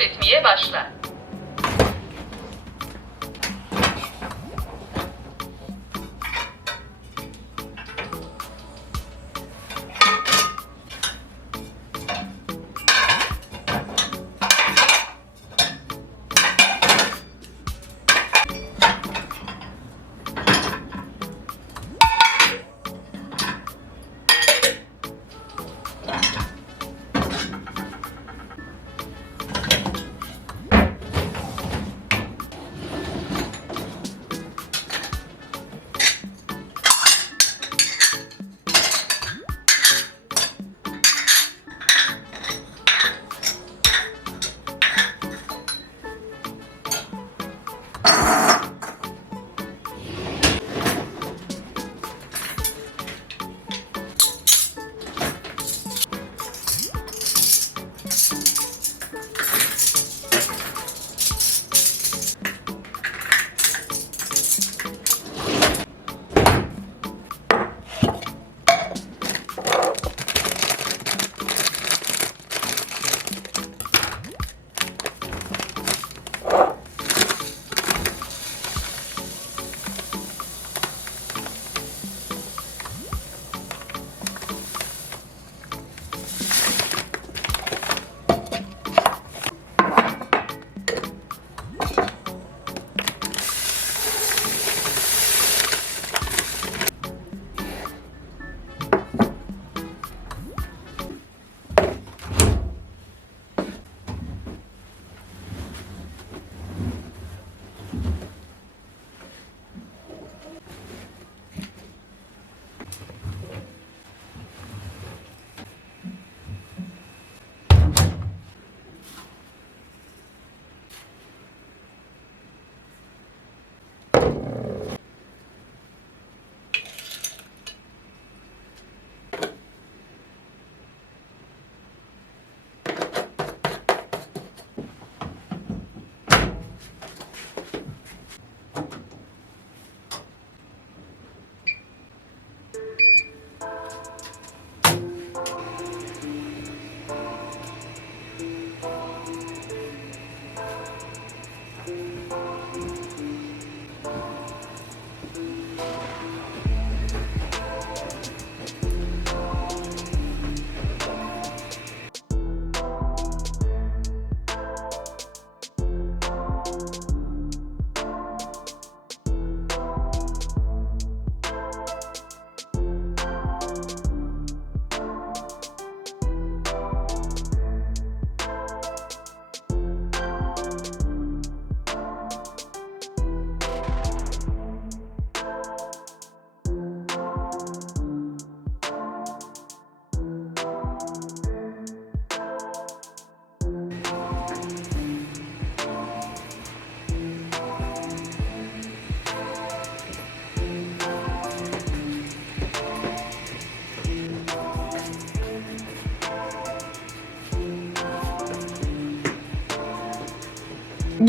Etmeye başla.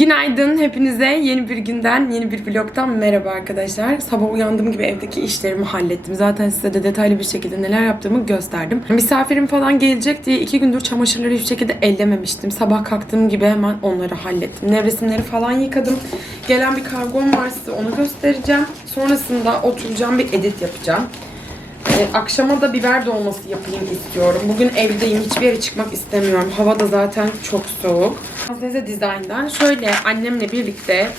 Günaydın hepinize. Yeni bir günden, yeni bir vlogtan merhaba arkadaşlar. Sabah uyandığım gibi evdeki işlerimi hallettim. Zaten size de detaylı bir şekilde neler yaptığımı gösterdim. Misafirim falan gelecek diye iki gündür çamaşırları hiçbir şekilde ellememiştim. Sabah kalktığım gibi hemen onları hallettim. Nevresimleri falan yıkadım. Gelen bir kargom var size onu göstereceğim. Sonrasında oturacağım bir edit yapacağım. Ee, akşama da biber dolması yapayım istiyorum. Bugün evdeyim. Hiçbir yere çıkmak istemiyorum. Hava da zaten çok soğuk. Feze Design'dan şöyle annemle birlikte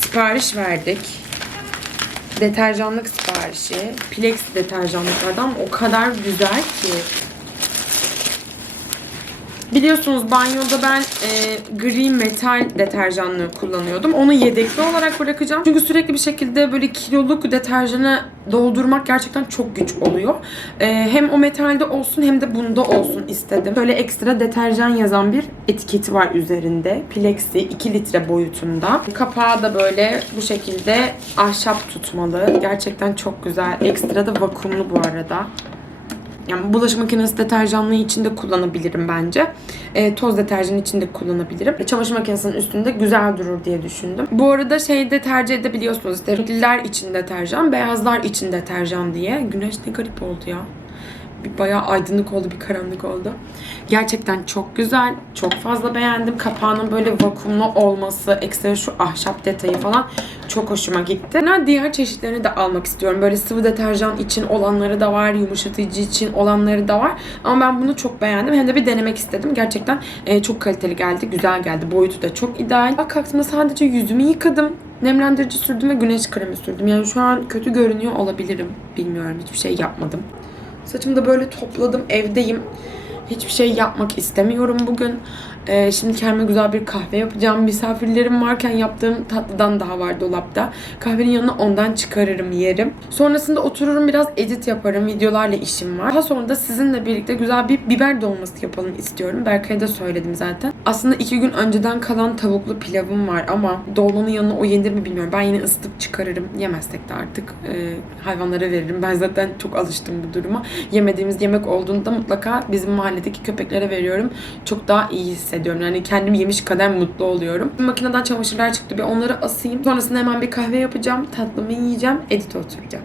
sipariş verdik. Deterjanlık siparişi. Plex deterjanlıklardan o kadar güzel ki. Biliyorsunuz banyoda ben e, gri metal deterjanlığı kullanıyordum. Onu yedekli olarak bırakacağım. Çünkü sürekli bir şekilde böyle kiloluk deterjanı doldurmak gerçekten çok güç oluyor. E, hem o metalde olsun hem de bunda olsun istedim. Böyle ekstra deterjan yazan bir etiketi var üzerinde. Plexi 2 litre boyutunda. Kapağı da böyle bu şekilde ahşap tutmalı. Gerçekten çok güzel. Ekstra da vakumlu bu arada. Yani bulaşık makinesi deterjanlığı için de kullanabilirim bence. E, toz deterjan için de kullanabilirim. E, çamaşır makinesinin üstünde güzel durur diye düşündüm. Bu arada şey de tercih edebiliyorsunuz. İşte renkliler için deterjan, beyazlar için deterjan diye. Güneş ne garip oldu ya. Bir bayağı aydınlık oldu, bir karanlık oldu. Gerçekten çok güzel. Çok fazla beğendim. Kapağının böyle vakumlu olması, ekstra şu ahşap detayı falan çok hoşuma gitti. Ben diğer çeşitlerini de almak istiyorum. Böyle sıvı deterjan için olanları da var, yumuşatıcı için olanları da var. Ama ben bunu çok beğendim. Hem de bir denemek istedim. Gerçekten e, çok kaliteli geldi, güzel geldi. Boyutu da çok ideal. Bak kalktığımda sadece yüzümü yıkadım. Nemlendirici sürdüm ve güneş kremi sürdüm. Yani şu an kötü görünüyor olabilirim. Bilmiyorum. Hiçbir şey yapmadım. Saçımı da böyle topladım. Evdeyim. Hiçbir şey yapmak istemiyorum bugün. Ee, şimdi kendime güzel bir kahve yapacağım. Misafirlerim varken yaptığım tatlıdan daha var dolapta. Kahvenin yanına ondan çıkarırım, yerim. Sonrasında otururum biraz edit yaparım. Videolarla işim var. Daha sonra da sizinle birlikte güzel bir biber dolması yapalım istiyorum. Berkay'a da söyledim zaten. Aslında iki gün önceden kalan tavuklu pilavım var ama dolmanın yanına o yenir mi bilmiyorum. Ben yine ısıtıp çıkarırım. Yemezsek de artık e, hayvanlara veririm. Ben zaten çok alıştım bu duruma. Yemediğimiz yemek olduğunda mutlaka bizim mahalledeki köpeklere veriyorum. Çok daha iyi. Yani kendim yemiş kadar mutlu oluyorum. Makineden çamaşırlar çıktı. Bir onları asayım. Sonrasında hemen bir kahve yapacağım. Tatlımı yiyeceğim. Edit oturacağım.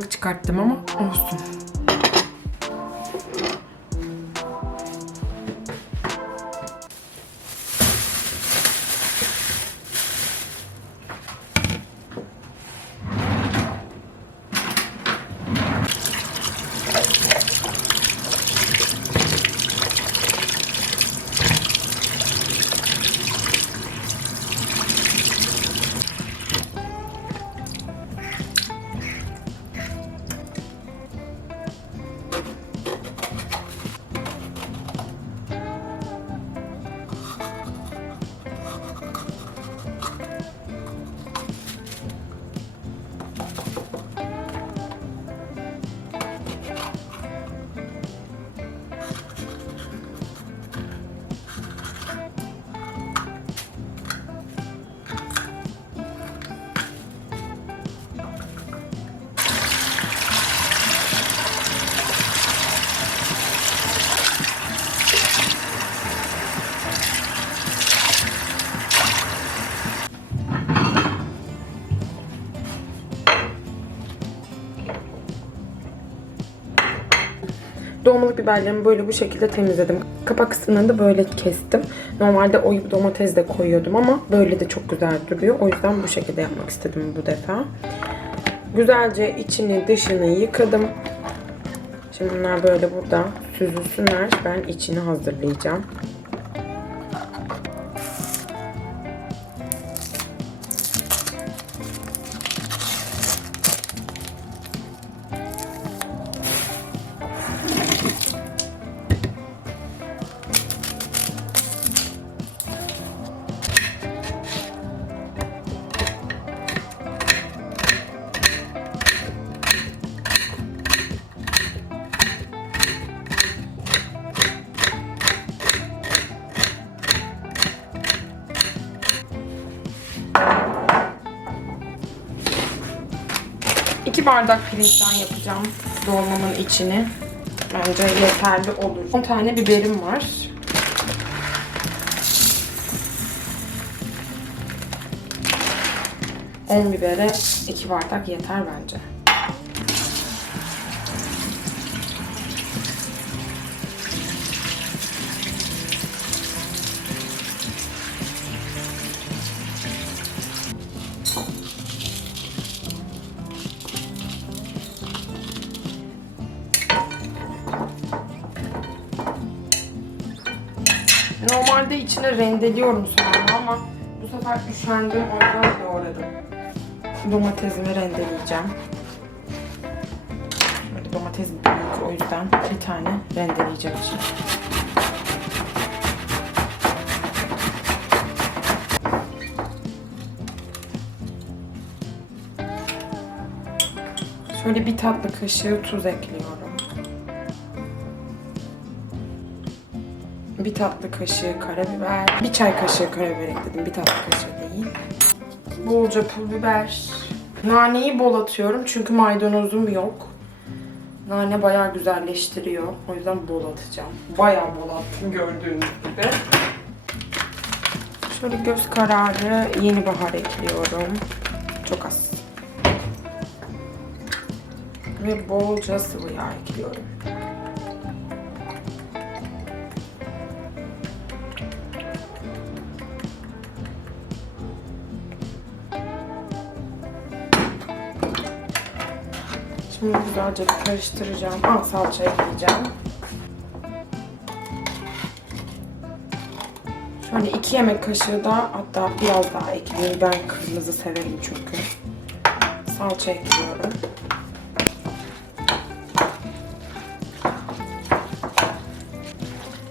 Çıkarttım ama olsun. Biberlerimi böyle bu şekilde temizledim. Kapak kısımlarını da böyle kestim. Normalde oyup domates de koyuyordum ama böyle de çok güzel duruyor. O yüzden bu şekilde yapmak istedim bu defa. Güzelce içini dışını yıkadım. Şimdi bunlar böyle burada süzülsünler. Ben içini hazırlayacağım. Bardak pirinçten yapacağım dolmamın içini. Bence yeterli olur. 10 tane biberim var. On bibere iki bardak yeter bence. Normalde içine rendeliyorum soğanı ama bu sefer üşendim o yüzden doğradım. Domatesimi rendeleyeceğim. Domates büyük o yüzden bir tane rendeleyeceğim şimdi. Şöyle bir tatlı kaşığı tuz ekliyorum. Bir tatlı kaşığı karabiber. Bir çay kaşığı karabiber ekledim. Bir tatlı kaşığı değil. Bolca pul biber. Naneyi bol atıyorum çünkü maydanozum yok. Nane bayağı güzelleştiriyor. O yüzden bol atacağım. Bayağı bol attım gördüğünüz gibi. Şöyle göz kararı yeni bahar ekliyorum. Çok az. Ve bolca sıvı yağ ekliyorum. Şimdi güzelce karıştıracağım. Aa, salça ekleyeceğim. Şöyle iki yemek kaşığı da hatta biraz daha ekleyeyim. Ben kırmızı severim çünkü. Salça ekliyorum.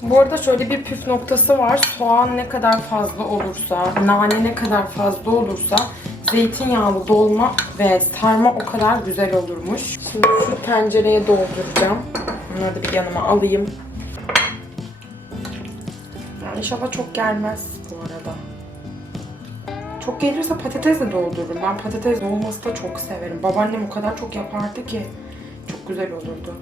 Bu arada şöyle bir püf noktası var. Soğan ne kadar fazla olursa, nane ne kadar fazla olursa zeytinyağlı dolma ve sarma o kadar güzel olurmuş. Şimdi şu tencereye dolduracağım. Bunları da bir yanıma alayım. Yani inşallah çok gelmez bu arada. Çok gelirse patates de doldururum. Ben patates dolması da çok severim. Babaannem o kadar çok yapardı ki çok güzel olurdu.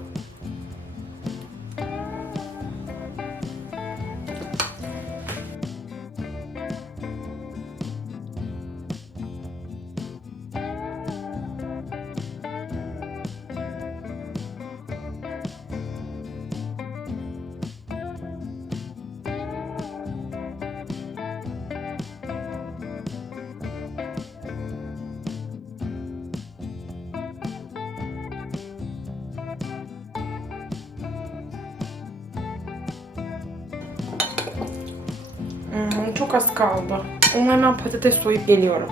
Çok az kaldı. Onu hemen patates soyup geliyorum.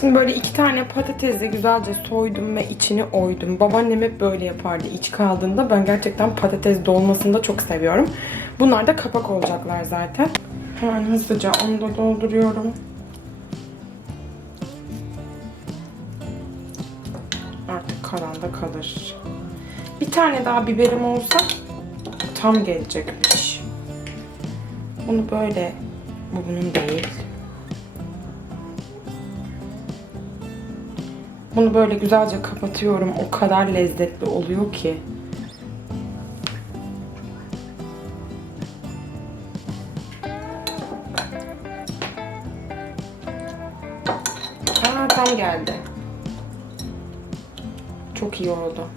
Şimdi böyle iki tane patatesi güzelce soydum ve içini oydum. Babaannem hep böyle yapardı iç kaldığında. Ben gerçekten patates dolmasını da çok seviyorum. Bunlar da kapak olacaklar zaten. Hemen hızlıca onu da dolduruyorum. Artık kalan da kalır. Bir tane daha biberim olsa tam gelecekmiş. Bunu böyle, bu bunun değil. Bunu böyle güzelce kapatıyorum. O kadar lezzetli oluyor ki. Aa, tam geldi. Çok iyi oldu.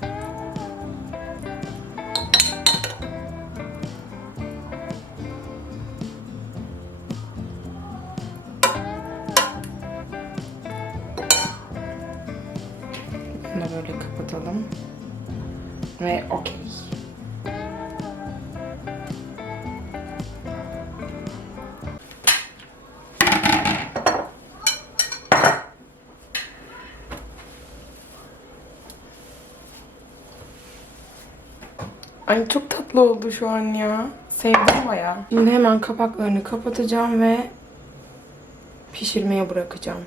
Ay çok tatlı oldu şu an ya. Sevdim baya. Şimdi hemen kapaklarını kapatacağım ve pişirmeye bırakacağım.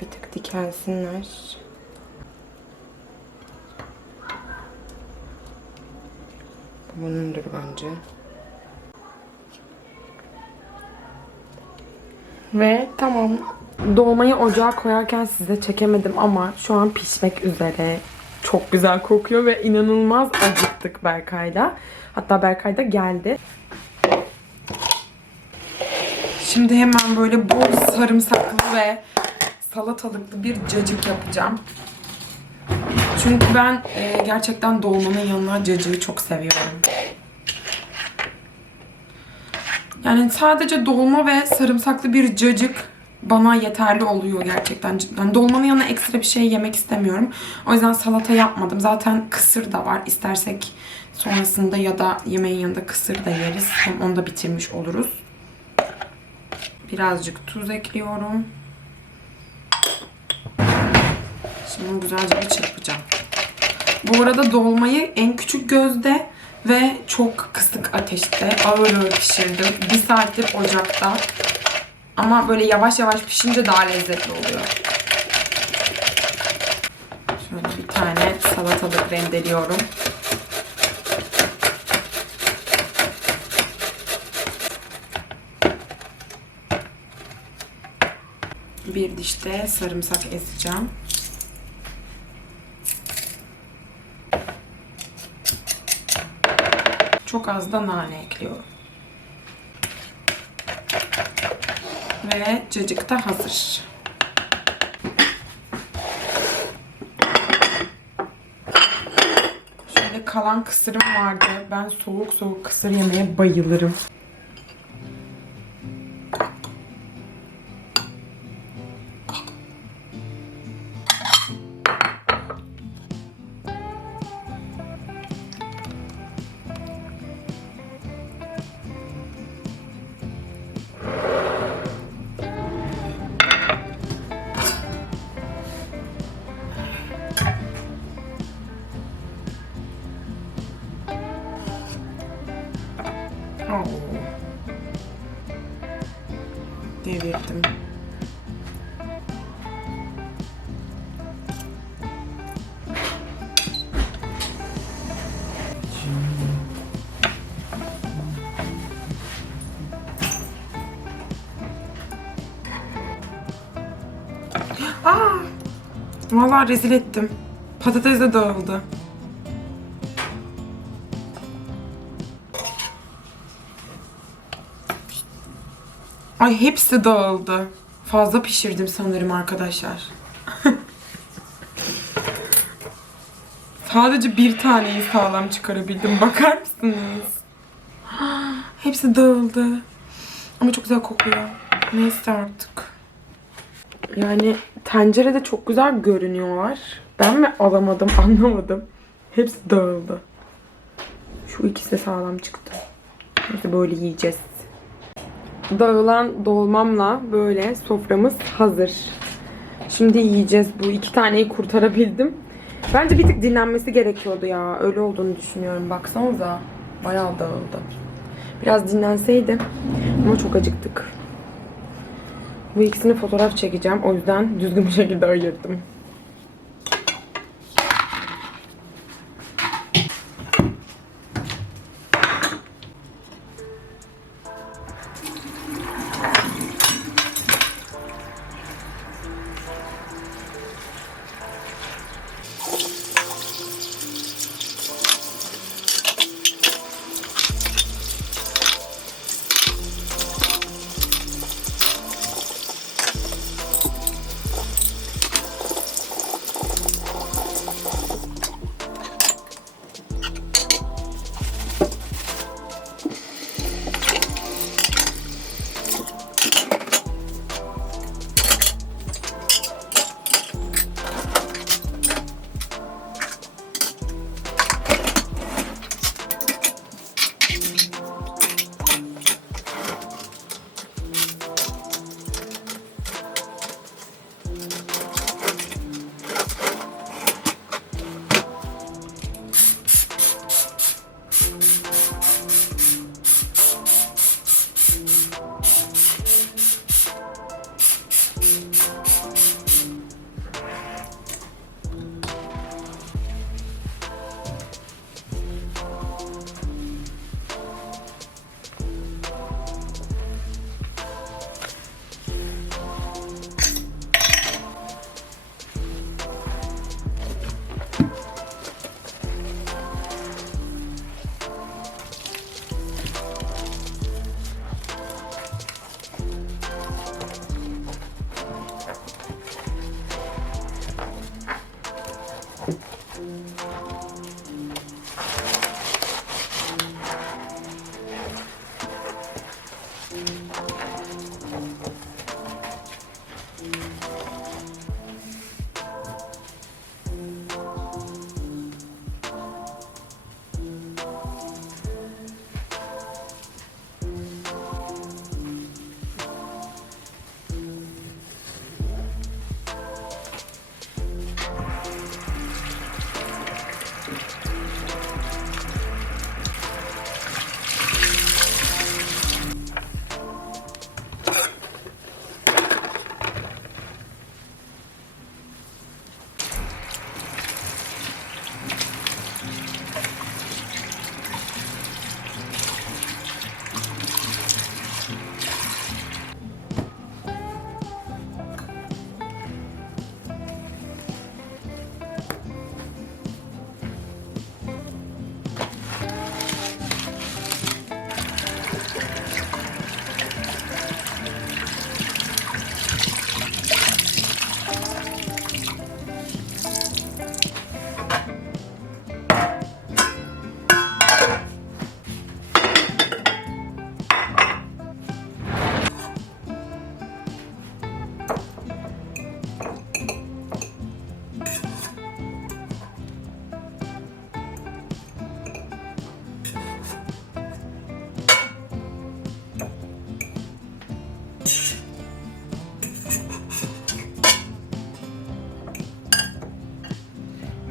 Bir tık dikelsinler. Bu bunundur bence. Ve tamam. Dolmayı ocağa koyarken size çekemedim ama şu an pişmek üzere. Çok güzel kokuyor ve inanılmaz acıktık Berkay'la. Hatta Berkay da geldi. Şimdi hemen böyle bol sarımsaklı ve salatalıklı bir cacık yapacağım. Çünkü ben e, gerçekten dolmanın yanına cacığı çok seviyorum. Yani sadece dolma ve sarımsaklı bir cacık bana yeterli oluyor gerçekten cidden. Dolmanın yanına ekstra bir şey yemek istemiyorum. O yüzden salata yapmadım. Zaten kısır da var. İstersek sonrasında ya da yemeğin yanında kısır da yeriz. Hem onu da bitirmiş oluruz. Birazcık tuz ekliyorum. Şimdi güzelce bir çırpacağım. Bu arada dolmayı en küçük gözde ve çok kısık ateşte ağır ağır pişirdim. Bir saattir ocakta. Ama böyle yavaş yavaş pişince daha lezzetli oluyor. Şöyle bir tane salatalık rendeliyorum. Bir dişte sarımsak ezeceğim. Çok az da nane ekliyorum. Ve cacık da hazır. Şöyle kalan kısırım vardı. Ben soğuk soğuk kısır yemeye bayılırım. Vallahi rezil ettim. Patates de dağıldı. Ay hepsi dağıldı. Fazla pişirdim sanırım arkadaşlar. Sadece bir taneyi sağlam çıkarabildim. Bakar mısınız? Hepsi dağıldı. Ama çok güzel kokuyor. Neyse artık. Yani tencerede çok güzel görünüyorlar. Ben mi alamadım anlamadım. Hepsi dağıldı. Şu ikisi de sağlam çıktı. Neyse böyle yiyeceğiz. Dağılan dolmamla böyle soframız hazır. Şimdi yiyeceğiz. Bu iki taneyi kurtarabildim. Bence bir tık dinlenmesi gerekiyordu ya. Öyle olduğunu düşünüyorum. Baksanıza. Bayağı dağıldı. Biraz dinlenseydi. Ama çok acıktık. Bu ikisini fotoğraf çekeceğim. O yüzden düzgün bir şekilde ayırdım.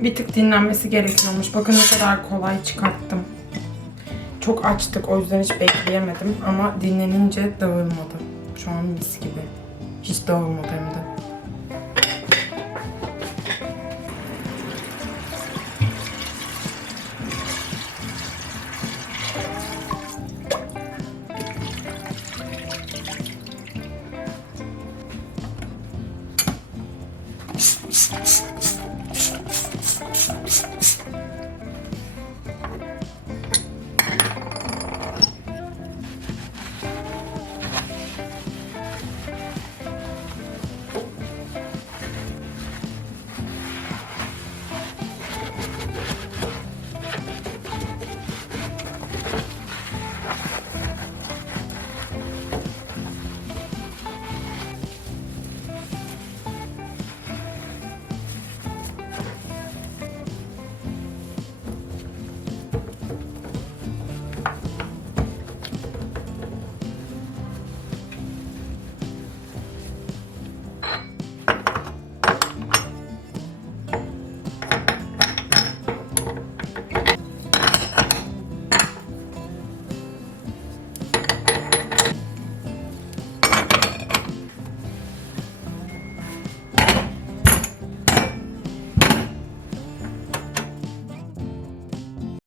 Bir tık dinlenmesi gerekiyormuş. Bakın ne kadar kolay çıkarttım. Çok açtık o yüzden hiç bekleyemedim ama dinlenince dağılmadı. Şu an mis gibi. Hiç dağılmadı hem